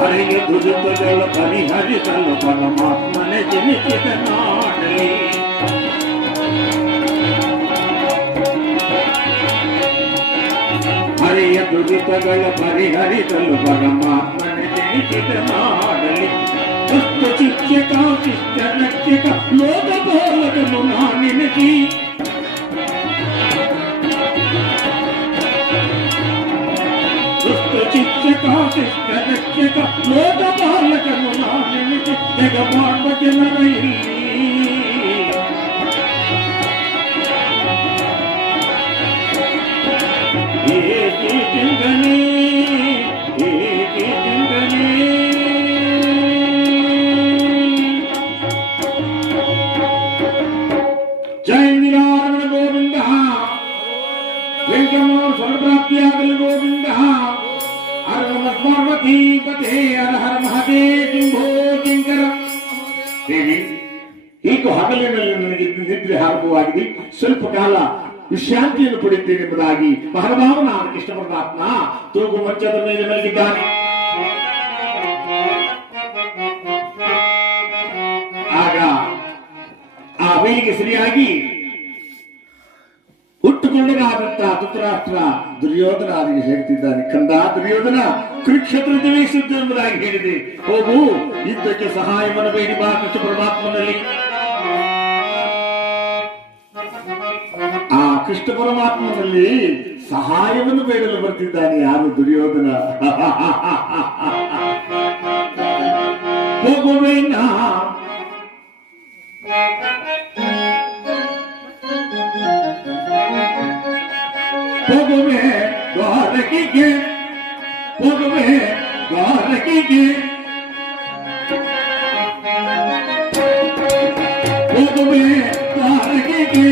ಹರಿಯ ದುರಿತಗಳ ಪರಿಹರಿಸಲು ಪರಮಾತ್ಮನೆ ಜನಿಸಿದ ನಾಡಲಿ. ಹರಿಯ ದುರಿತಗಳ ಪರಿಹರಿಸಲು ಪರಮಾತ್ಮನೆ ಜನಿಸಿದ ನಾಡಲಿ. ದುಷ್ಟ ಶಿಕ್ಷಕ ಶಿಷ್ಟ ರಕ್ಷಕ ಲೋಕಪಾಲಕನು ನಾನೆನಗಿ. ದುಷ್ಟ ಶಿಕ್ಷಕ ಶಿಷ್ಟ ರಕ್ಷಕ ಲೋಕಪಾಲಕನು ನಾನೆನಗಿ. ಜಗ ಮಾಡುವ ಜನರ ಇಲ್ಲಿ ಏಕೆ ಚಿಂತನೆ ಏಕೆ ಚಿಂತನೆ. ಜಯ ನಿರಾರಣ ಗೋವಿಂದ. ವೆಂಕಟರಮಣ ಸ್ವರ್ಗಪ್ರಾಪ್ತಿಯಾಗಲು ಗೋವಿಂದ. ಹರ ಪಾರ್ವತಿ ಪತೆ ಹರ ಹರ ಮಹದೇವ ಶಂಭೋ ಶಂಕರ. ದೇವಿ, ಈಗ ಹಗಲಿನಲ್ಲಿ ನನಗೆ ನಿದ್ರೆ ಆರಂಭವಾಗಿದೆ. ಸ್ವಲ್ಪ ಕಾಲ ವಿಶ್ರಾಂತಿಯನ್ನು ಪಡೆಯುತ್ತೇನೆ ಎಂಬುದಾಗಿ ಮಹಾನುಭಾವನ ಕೃಷ್ಣ ಪರಮಾತ್ಮ ತೂಗು ಮಂಚದ ಮೇಲೆ ಮಲಗಿದ್ದಾನೆ. ಆಗ ಆ ವೇಳೆಗೆ ಸರಿಯಾಗಿ ಹುಟ್ಟುಕೊಂಡರಾದಂತಹ ಧೃತರಾಷ್ಟ್ರ ದುರ್ಯೋಧನಾದಿಗೆ ಹೇಳ್ತಿದ್ದಾನೆ, ಕಂದ ದುರ್ಯೋಧನ, ಕುರುಕ್ಷೇತ್ರ ಪ್ರವೇಶಿಸಿದ್ದು ಎಂಬುದಾಗಿ ಹೇಳಿದೆ. ಹೋಗು, ಯುದ್ಧಕ್ಕೆ ಸಹಾಯವನ್ನು ಬೇಡಿ ಬಾ ಕೃಷ್ಣ ಪರಮಾತ್ಮನಲ್ಲಿ. ಆ ಕೃಷ್ಣ ಪರಮಾತ್ಮನಲ್ಲಿ ಸಹಾಯವನ್ನು ಬೇಡಲು ಬರ್ತಿದ್ದಾನೆ ಯಾರು? ದುರ್ಯೋಧನ. ಹೋಗುವೇನ ಹೋಗುವೆ ದ್ವಾರಕಿಗೆ, ಹೋಗುವೆ ದ್ವಾರಕಿಗೆ, ಹೋಗುವೆ ದ್ವಾರಕಿಗೆ.